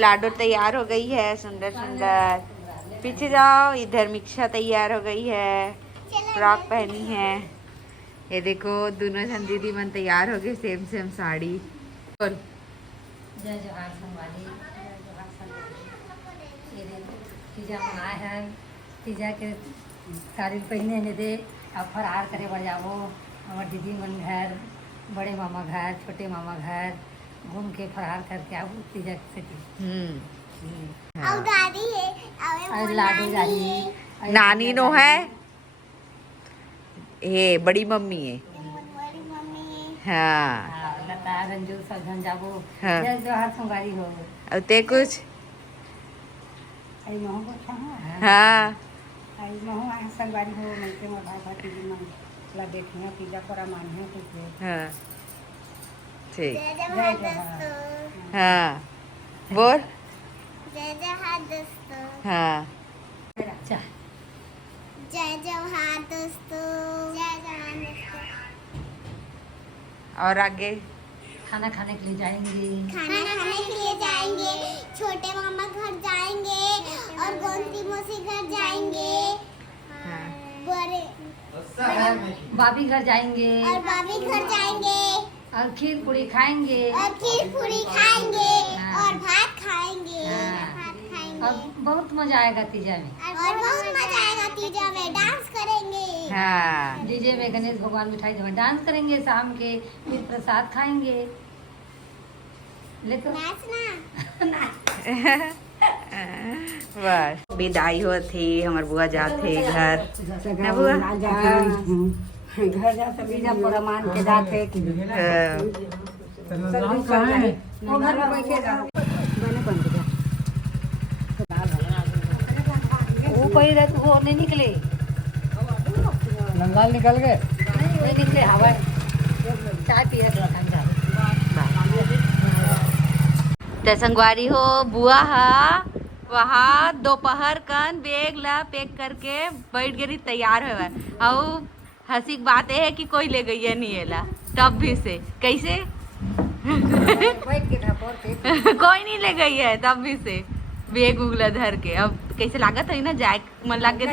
लाडो तैयार हो गई है, सुंदर सुंदर। पीछे जाओ, इधर मिक्सा तैयार हो गई है, फ्रॉक पहनी है। ये देखो दोनों जन दीदी मन तैयार हो गए, सेम सेम साड़ी। बोल जय जोहार संगवारी, जय जोहार संगवारी। ये देखो तीजा मनाए हैं, तीजा के साड़ी पहने ने दे अब फरार करे बढ़ जाओ। हमारे दीदी मन घर, बड़े मामा घर, छोटे मामा घर घूम के फरार करके आओ तीजा से। हाँ। गाड़ी है और लाडू गाड़ी नानी नो है, ये बड़ी मम्मी है। बड़ी मम्मी हाँ लता रंजू सब जन जाबो। हाँ। जय जोहार संगवारी हो। अब ते कुछ आई महू को कहाँ हाँ आई महू आए संगवारी हो। मैं के मोर भाई भाती जी मन ला देखिए तीजा पर मान है कुछ। हाँ ठीक। जय जय जोहार जोहार। दोस्तों, हाँ बोल जय जोहार दोस्तों, हाँ अच्छा जय जोहार दोस्तों, जय जोहार दोस्तों। और आगे खाना खाने के लिए जाएंगे। खाना खाने के लिए जाएंगे, छोटे मामा घर जाएंगे और गोंती मौसी घर जाएंगे, हाँ। बड़े भाभी घर जाएंगे और भाभी घर जाएंगे और खीर पूरी खाएंगे और खीर पूरी खाएंगे हाँ। और भात खाएंगे, हाँ। भात और खाएंगे बहुत मजा आएगा तीजा में। और बहुत मजा आएगा। तीजा में डांस करेंगे। हाँ डीजे में गणेश भगवान मिठाई जमा डांस करेंगे, शाम के फिर प्रसाद खाएंगे। लेकिन नाचना बस विदाई हो थी, हमार बुआ जाते घर ना बुआ। घर जा सब बीजा पूरा मान के जाते हाँ। वो घर में बैठेगा मैंने बंद किया वो कोई रहे वो नहीं निकले नंगाल निकल गए। नहीं निकले हवा चाय पी रहे तो संगवारी हो बुआ हा वहाँ दोपहर कन बेग ला पैक करके बैठ गई तैयार हो। और हंसी की बात है कि कोई ले गई है नहीं एला तब भी से कैसे कोई नहीं ले गई है तब भी से बेग उगला धर के। अब कैसे लागत है ना जाए मन लग गया।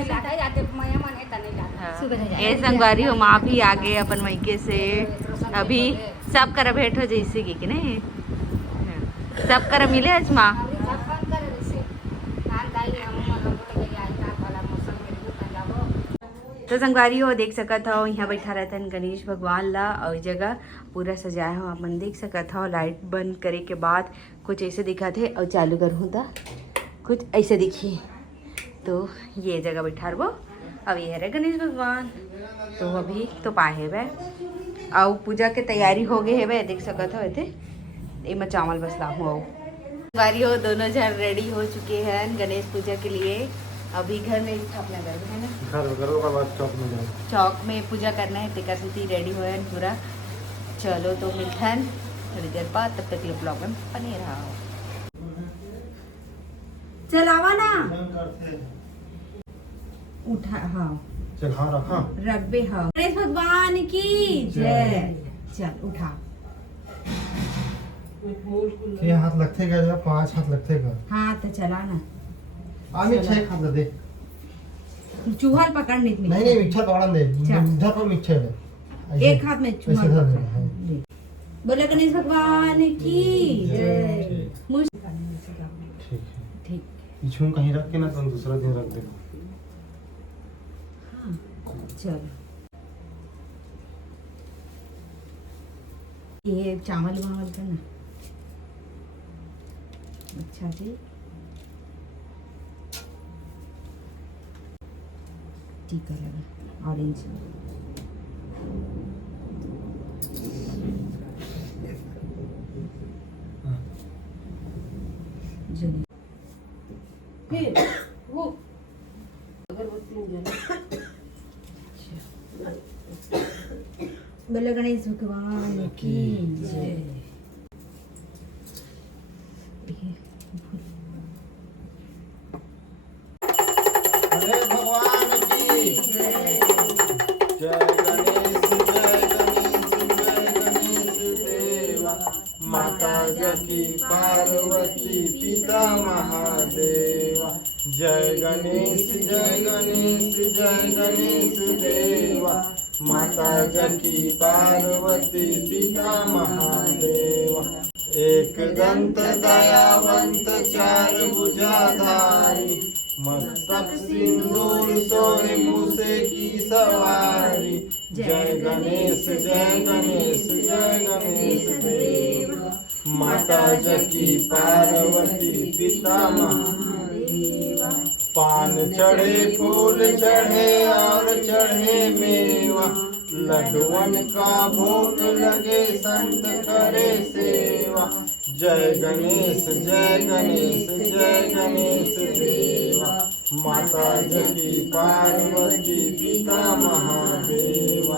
ये संगवारी हो माँ भी आ गए अपन मैके से, अभी सब कर भेंट हो जैसे कि नहीं सब कर मिले आज माँ। तो संगवारी हो देख सकत हो यहाँ बैठा रहता गणेश भगवान ला और इस जगह पूरा सजाया हो अपन देख सकत हो। लाइट बंद करे के बाद कुछ ऐसे दिखा थे और चालू करूँ तो कुछ ऐसे दिखिए। तो ये जगह बैठा वो अब ये है गणेश भगवान। तो अभी तो पाए है और पूजा के तैयारी हो गई है वे देख सकत हो। ये मैं चावल बस ला हूँ। संगवारी हो दोनों जन रेडी हो चुके हैं गणेश पूजा के लिए। अभी घर में स्थापना कर है ना, चौक में जाओ। चौक में पूजा करना है। टिका सूती रेडी हो पूरा। चलो तो मिलथन थोड़ी देर बाद, तब तक ये ब्लॉग में बने रहा। चलावा ना उठा हाँ चल हाँ रखा रखबे हाँ। गणेश भगवान की जय। चल उठा। 6 हाथ लगते क्या 5 हाथ लगते क्या हाँ तो चला ना। आमी 6 हाथ दे। चूहल पकड़ नहीं नहीं मिक्सर पकड़ा दे। चल। इधर पर मिक्सर है। एक हाथ में चूहल ऐसे धर पकड़। दे। बोले गणेश भगवान की जय। मुझ ठीक है। ठीक पीछू कहीं रख के ना तो दूसरा दिन रख देगा। हाँ चलो ये चावल वावल का ना अच्छा जी ठीक है। ऑरेंज वो बोले गणेश भगवान की जय। अरे भगवान की जय। जय गणेश देवा। माता जकी पार्वती पिता महादेवा। जय गणेश जय गणेश जय गणेश देवा। माता जकी पार्वती पिता महादेवा। एक दंत दयावंत चार भुजाधारी। मस्तक सिंदूर सोहे मूसे की सवारी। जय गणेश जय गणेश जय गणेश देवा। माता जकी पार्वती पिता महादेवा। पान चढ़े फूल चढ़े और चढ़े मेवा। लड्डुअन का भोग लगे संत करे सेवा। जय गणेश जय गणेश जय गणेश देवा। माता जकी पार्वती पिता महादेवा।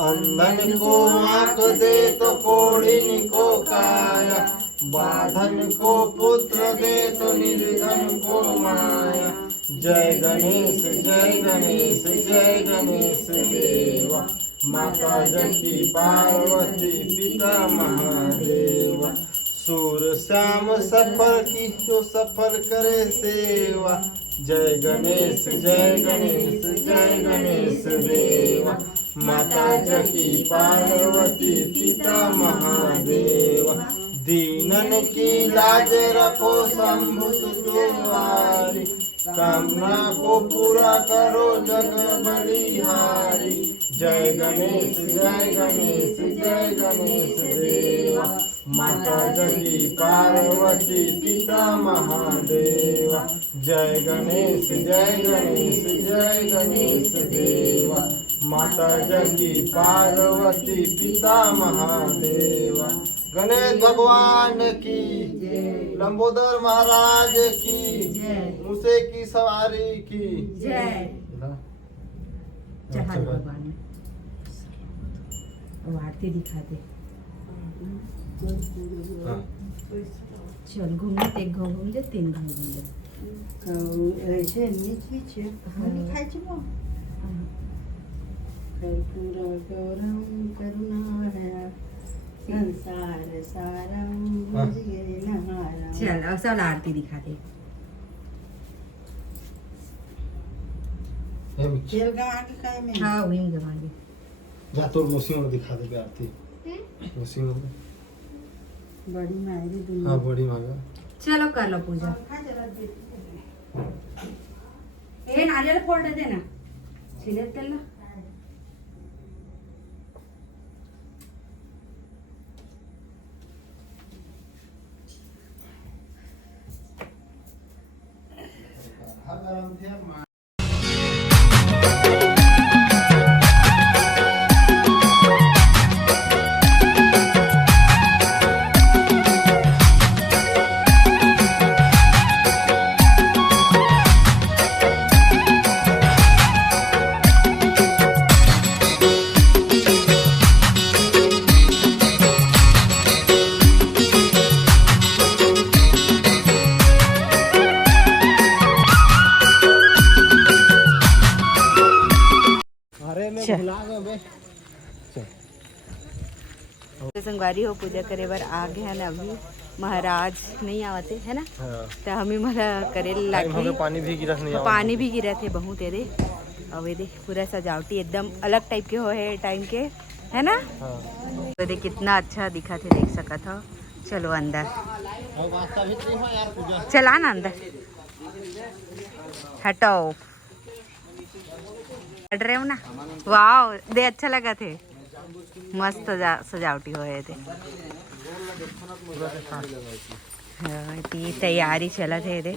अंधन को आँख दे तो कोढ़िन को काया। बाधन को पुत्र दे तो निर्धन को माया। जय गणेश जय गणेश जय गणेश देवा। माता जकी पार्वती पिता महादेवा। सूर श्याम सफल की जो सफल करे सेवा। जय गणेश जय गणेश जय गणेश देवा। माता जकी पार्वती पिता महादेवा। दीनन की लाज रखो शंभु सुतवारी। कामना को पूरा करो जग बलिहारी। जय गणेश जय गणेश जय गणेश देवा। माता जकी पार्वती पिता महादेवा। जय गणेश जय गणेश जय गणेश देवा। माता जकी पार्वती पिता महादेवा। गणेश भगवान की, लंबोदर महाराज की, मूसे की सवारी की जय। चढ़ा दो भगवान में। अब आरती दिखा दे। चल घूमने, एक घाव घूम ले, 3 घाव घूम ले। ऐसे नीचे छे खाई छे वो कर्पूर गौरम करुणालय संसार सारम भुजगे नहारम। चल अब सब आरती दिखा दे। तेल गवा के खाए में हाँ वही गवाएंगे। जा तोर मौसी में दिखा दे आरती। मौसी में बड़ी मायरी दुनिया। हाँ बड़ी मांगा। चलो कर लो पूजा। ए नारियल फोड़ दे ना, छिले तेल ना। संगवारी हो पूजा करे बर आ गए हैं अभी। महाराज नहीं आवते है ना। तो हमें मला करे लागे। पानी भी गिरा नहीं। पानी भी गिरा थे बहुत तेरे। और ये देख पूरा सजावटी एकदम अलग टाइप के हो है टाइम के, है ना। तो देख कितना अच्छा दिखा थे, देख सका था। चलो अंदर चला ना, अंदर हटाओ, हट रहे हो ना। वाह दे अच्छा लगा थे, मस्त सजावटी हुए थे। हाँ ती तैयारी चला थे दे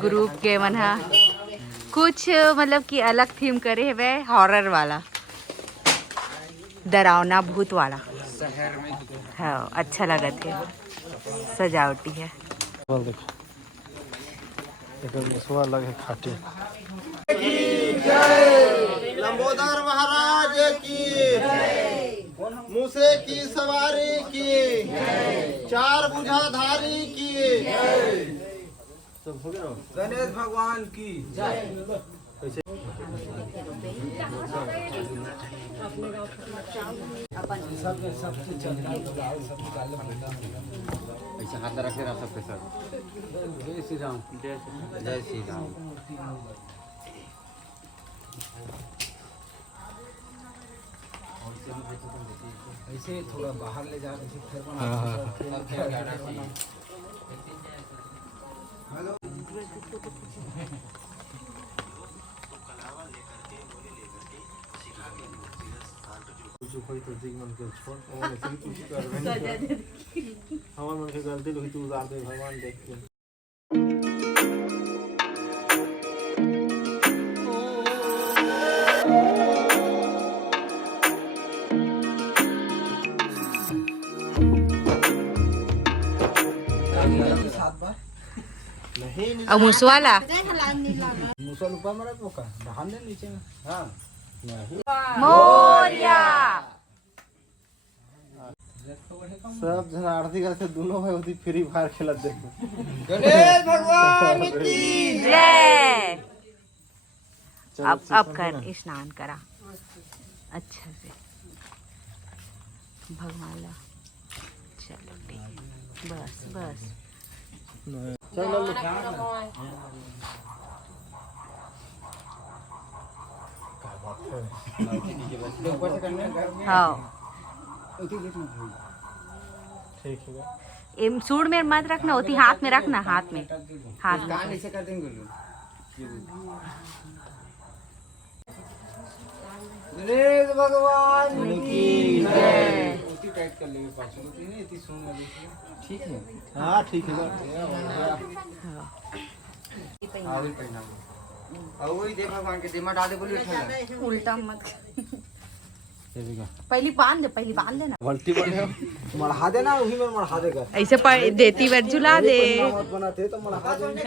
ग्रुप के मन हा कुछ मतलब कि अलग थीम करे है, हॉरर वाला, डरावना भूत वाला। हाँ अच्छा लगा थे, सजावटी है। लंबोदर महाराज की, मूसे की सवारी की, चार भुजाधारी की, गणेश भगवान की। ऐसे हाथ रखे रहा सबके सब। जय श्री राम। जय श्री राम। ऐसे थोड़ा बाहर ले जा फिर बना। हमारे मन के गलती लोग तू उतार दे भगवान देख के। नहीं और मुसवाला मुसल ऊपर में रखो का बाहर ने नीचे में। हाँ मोरिया। सब जन आरती करते दोनों भाई होती फ्री फायर खेलत देखो। गणेश भगवान की जय। अब कर स्नान करा अच्छा से भगवान ला। चलो ठीक है। बस बस चलो ऊपर से करने हाँ ठीक है। एम सूड में मत रखना होती हाथ में रखना हाथ में हाथ में। कान ऐसे कर देंगे लोग। गणेश भगवान की जय। उसी टाइट कर लेंगे पाछू नहीं इतनी सुन वाली। ठीक है। हाँ ठीक है। आगे पहना और वही देख भगवान के दिमाग डाले बोलिए उल्टा मत पहली बांध दे ना वल्टी बने मढ़ा देना उसी में मढ़ा देगा। ऐसे देती बार झुला दे मत बनाते तो मढ़ा देंगे।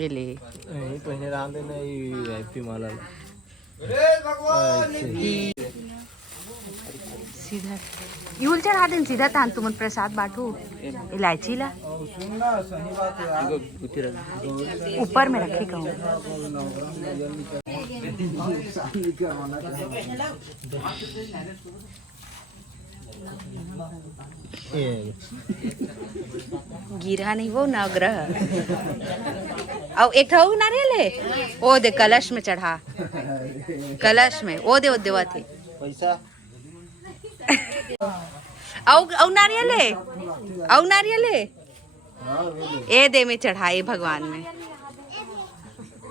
ये ले यही पहले रहा देना ये आईपी माला। गणेश भगवान की सीधा यूल चढ़ा दे सीधा तान तुम प्रसाद बांटू इलायची ला सुनना सही बात है यार। ऊपर में रखे कहूँ गिरा नहीं वो नवग्रह और एक था नारियल है वो दे कलश में चढ़ा कलश में वो दे देवा थे पैसा औ नारियल है औ नारियल है ए दे में चढ़ाए भगवान में।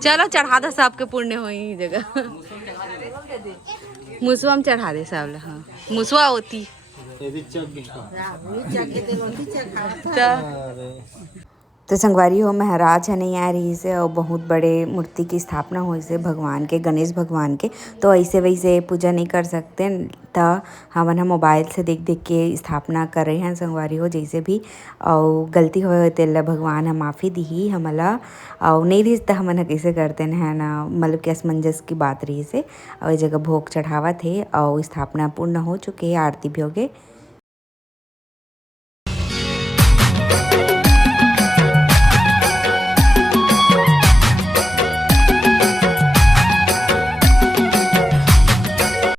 चलो चढ़ा दो सबके पुण्य हो ही जगह मुसवा में चढ़ा दे सब। हाँ मुसवा होती तो संगवारी हो महाराज है नहीं आ रही से और बहुत बड़े मूर्ति की स्थापना हो से भगवान के गणेश भगवान के। तो ऐसे वैसे पूजा नहीं कर सकते तो हम मोबाइल से देख देख के स्थापना कर रहे हैं संगवारी हो जैसे भी। और गलती हो तो भगवान हम माफ़ी दी हमला और नहीं दी तो हमन कैसे करते हैं ना मतलब कि असमंजस की बात रही से। और जगह भोग चढ़ावा थे और स्थापना पूर्ण हो चुके आरती भी हो गए।